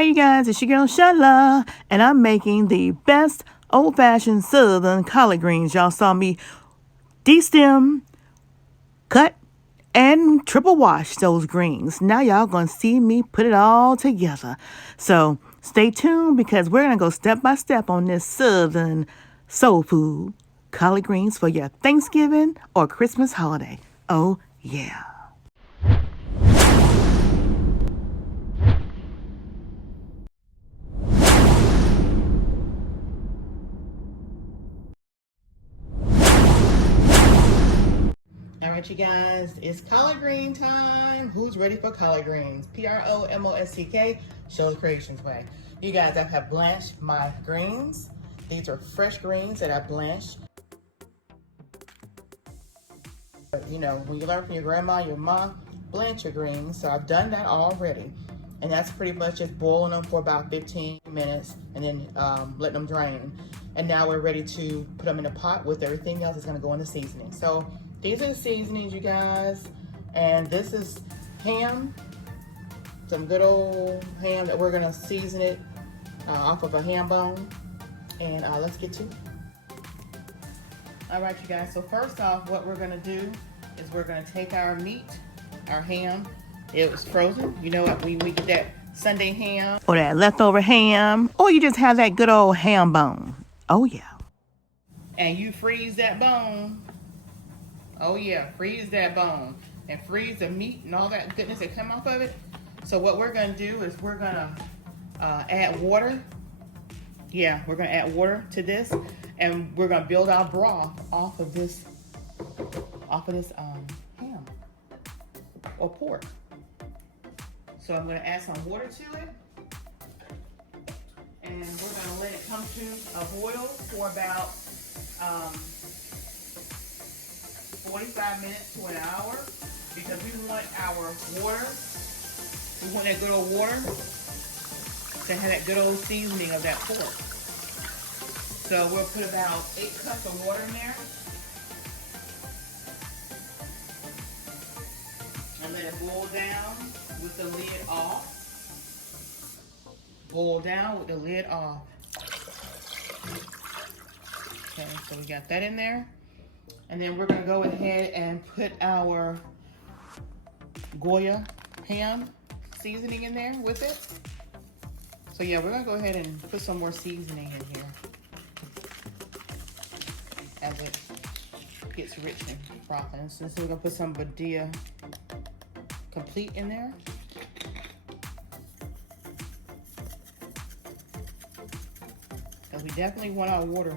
Hey you guys, it's your girl Shala, and I'm making the best old-fashioned southern collard greens. Y'all saw me de-stem, cut, and triple wash those greens. Now y'all gonna see me put it all together. So stay tuned because we're gonna go step by step on this southern soul food collard greens for your Thanksgiving or Christmas holiday. Oh yeah. All right, you guys, it's collard green time. Who's ready for collard greens? PromoSTK, Shows Creations Way. You guys, I have blanched my greens. These are fresh greens that I blanched. You know, when you learn from your grandma, your mom, blanch your greens. So I've done that already. And that's pretty much just boiling them for about 15 minutes and then letting them drain. And now we're ready to put them in a pot with everything else that's gonna go in the seasoning. So these are the seasonings, you guys. And this is ham, some good old ham that we're gonna season it off of a ham bone. And let's get to it. All right, you guys, so first off, what we're gonna do is we're gonna take our meat, our ham. It was frozen. You know what, we get that Sunday ham. Or that leftover ham. Or you just have that good old ham bone. Oh yeah. And you freeze that bone. Oh yeah, freeze that bone. And freeze the meat and all that goodness that come off of it. So what we're gonna do is we're gonna add water. Yeah, we're gonna add water to this, and we're gonna build our broth off of this ham or pork. So I'm gonna add some water to it, and we're gonna let it come to a boil for about 45 minutes to an hour, because we want our water. We want that good old water to have that good old seasoning of that pork. So we'll put about 8 cups of water in there. And let it boil down with the lid off. Boil down with the lid off. Okay, so we got that in there. And then we're gonna go ahead and put our Goya ham seasoning in there with it. So yeah, we're gonna go ahead and put some more seasoning in here as it gets rich and frothy. So we're gonna put some Badia Complete in there. And we definitely want our water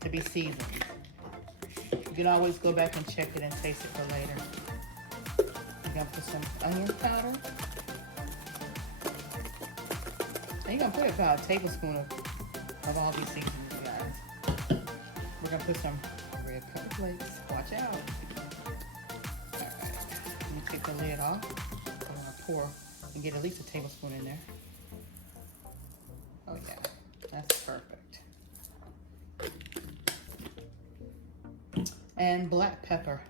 to be seasoned. You can always go back and check it and taste it for later. You gotta put some onion powder. And you're gonna put about a tablespoon of all these seasonings, guys. We're gonna put some red pepper flakes. Watch out. All right, let me take the lid off. I'm gonna pour and get at least a tablespoon in there. Oh yeah, that's perfect. And black pepper.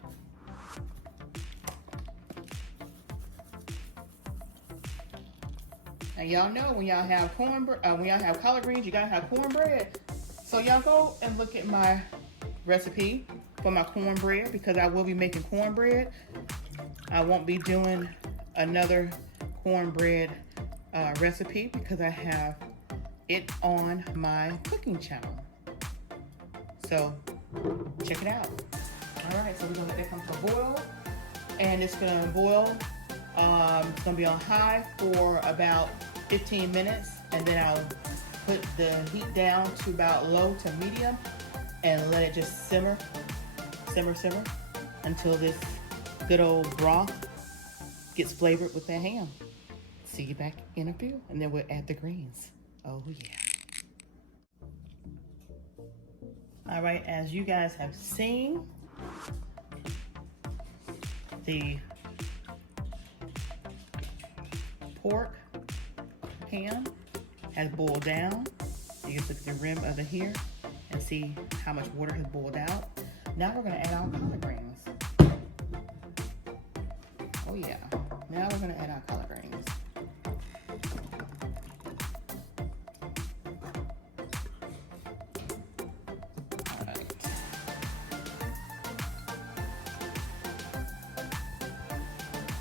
And y'all know when y'all have when y'all have collard greens, you gotta have cornbread. So y'all go and look at my recipe for my cornbread, because I will be making cornbread. I won't be doing another cornbread recipe because I have it on my cooking channel. So check it out. All right, so we're gonna let that come to a boil, and it's gonna boil. It's gonna be on high for about 15 minutes, and then I'll put the heat down to about low to medium and let it just simmer until this good old broth gets flavored with that ham. See you back in a few, and then we'll add the greens. Oh yeah. All right, as you guys have seen, the pork ham has boiled down. You can look at the rim of the here and see how much water has boiled out. Now we're gonna add our collard greens. Oh yeah, now we're gonna add our collard greens.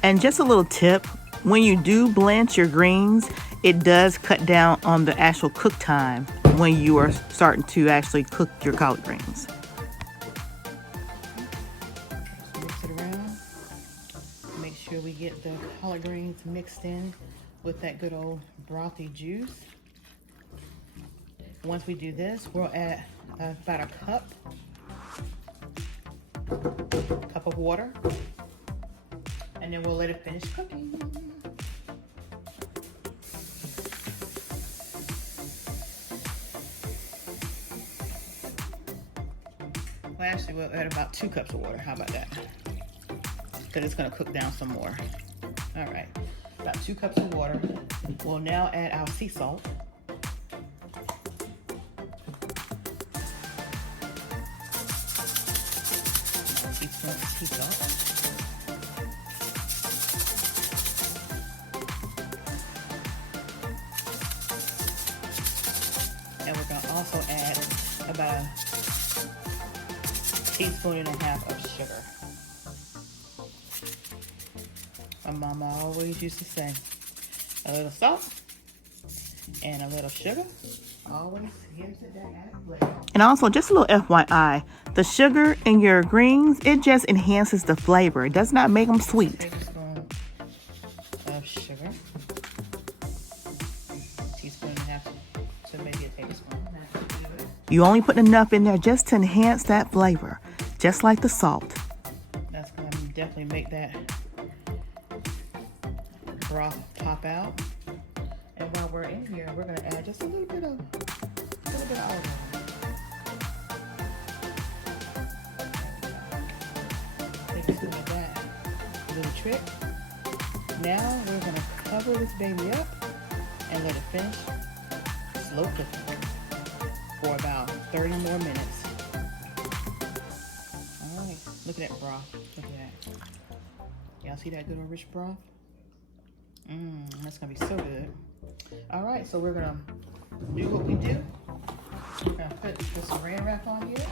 And just a little tip, when you do blanch your greens, it does cut down on the actual cook time when you are starting to actually cook your collard greens. Mix it around. Make sure we get the collard greens mixed in with that good old brothy juice. Once we do this, we'll add about a cup of water, and then we'll let it finish cooking. Well, actually, we'll add about 2 cups of water. How about that? Because it's going to cook down some more. All right, about 2 cups of water. We'll now add our sea salt. Teaspoon of sea salt. And we're going to also add about a teaspoon and a half of sugar. My mama always used to say, a little salt and a little sugar always gives it that added flavor. And also, just a little FYI, the sugar in your greens, it just enhances the flavor. It does not make them sweet. A tablespoon of sugar. Teaspoon and a half, so maybe a tablespoon and a half. You only put enough in there just to enhance that flavor, just like the salt. That's going to definitely make that broth pop out. And while we're in here, we're going to add just a little bit of olive oil. Take some of that little trick. Now we're going to cover this baby up and let it finish slow cooking for about 30 more minutes. All right, look at that broth. Look at that. Y'all see that good old rich broth? That's gonna be so good. All right, so we're gonna do what we do. We're gonna put the saran wrap on here.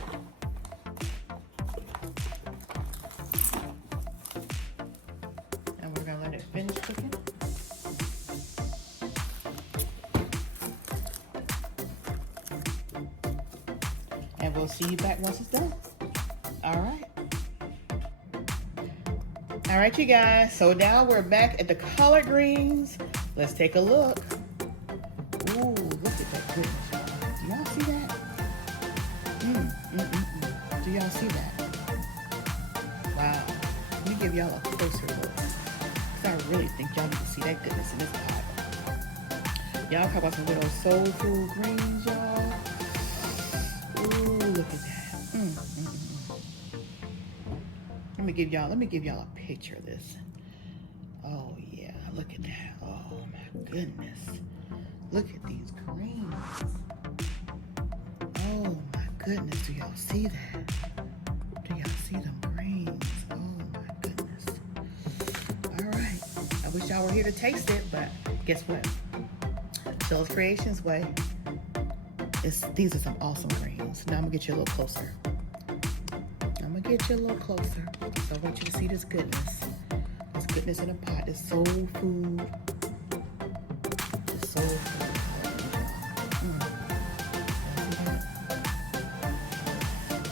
And we're gonna let it finish cooking. And we'll see you back once it's done. All right. All right, you guys, so now we're back at the collard greens. Let's take a look. Ooh, look at that goodness, y'all. Do y'all see that? Do y'all see that? Wow. Let me give y'all a closer look. Because I really think y'all need to see that goodness in this pot. Y'all talk about some little soul food greens, y'all. Ooh, look at that. Let me give y'all a picture of this. Oh yeah, look at that. Oh my goodness. Look at these greens. Oh my goodness, do y'all see that? Do y'all see them greens? Oh my goodness. All right, I wish y'all were here to taste it, but guess what? Shell's Creations way. These are some awesome greens. Now I'm gonna get you a little closer. Get you a little closer. So I want you to see this goodness. This goodness in a pot. This soul food. This soul food.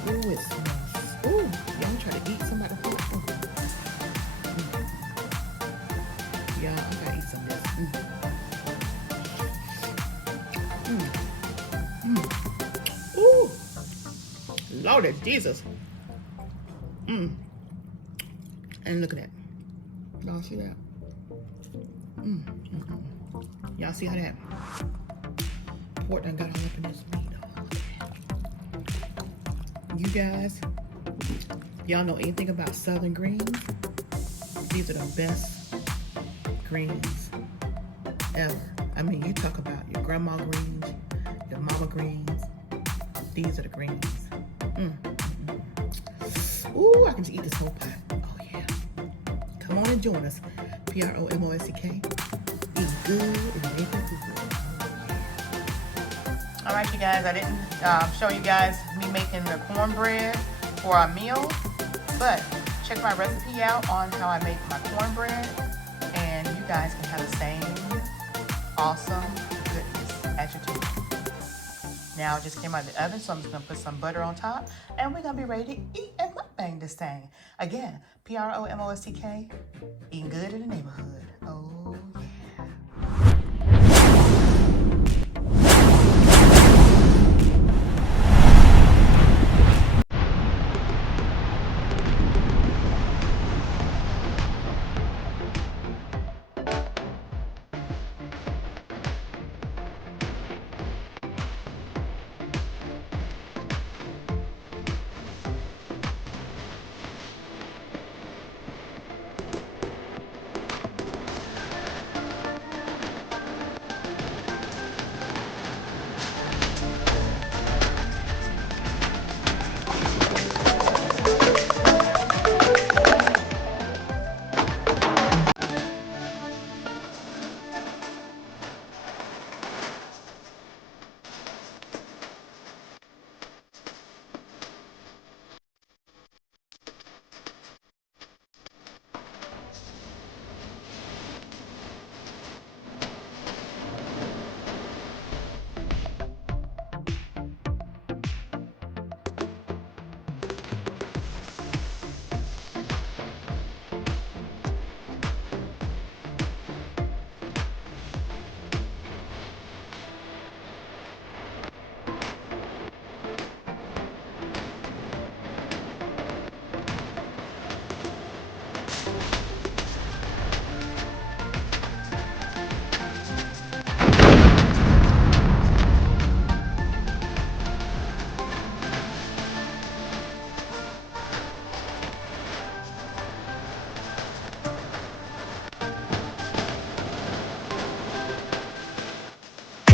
Ooh, it smells. Ooh, y'all try to eat somebody's food. Yeah, I gotta eat some of this. Ooh, Lord Jesus. And look at that. Y'all see that? Y'all see how that pork done got all up in this meat? You guys, y'all know anything about southern greens? These are the best greens ever. I mean, you talk about your grandma greens, your mama greens. These are the greens. Ooh, I can just eat this whole pot. Oh yeah. Come on and join us. PromoSTK. Eat good and make it good. All right, you guys. I didn't show you guys me making the cornbread for our meal, but check my recipe out on how I make my cornbread, and you guys can have the same awesome goodness at your table. Now it just came out of the oven, so I'm just gonna put some butter on top, and we're gonna be ready to eat and mukbang this thing. Again, PROMOSTK, eating good in the neighborhood.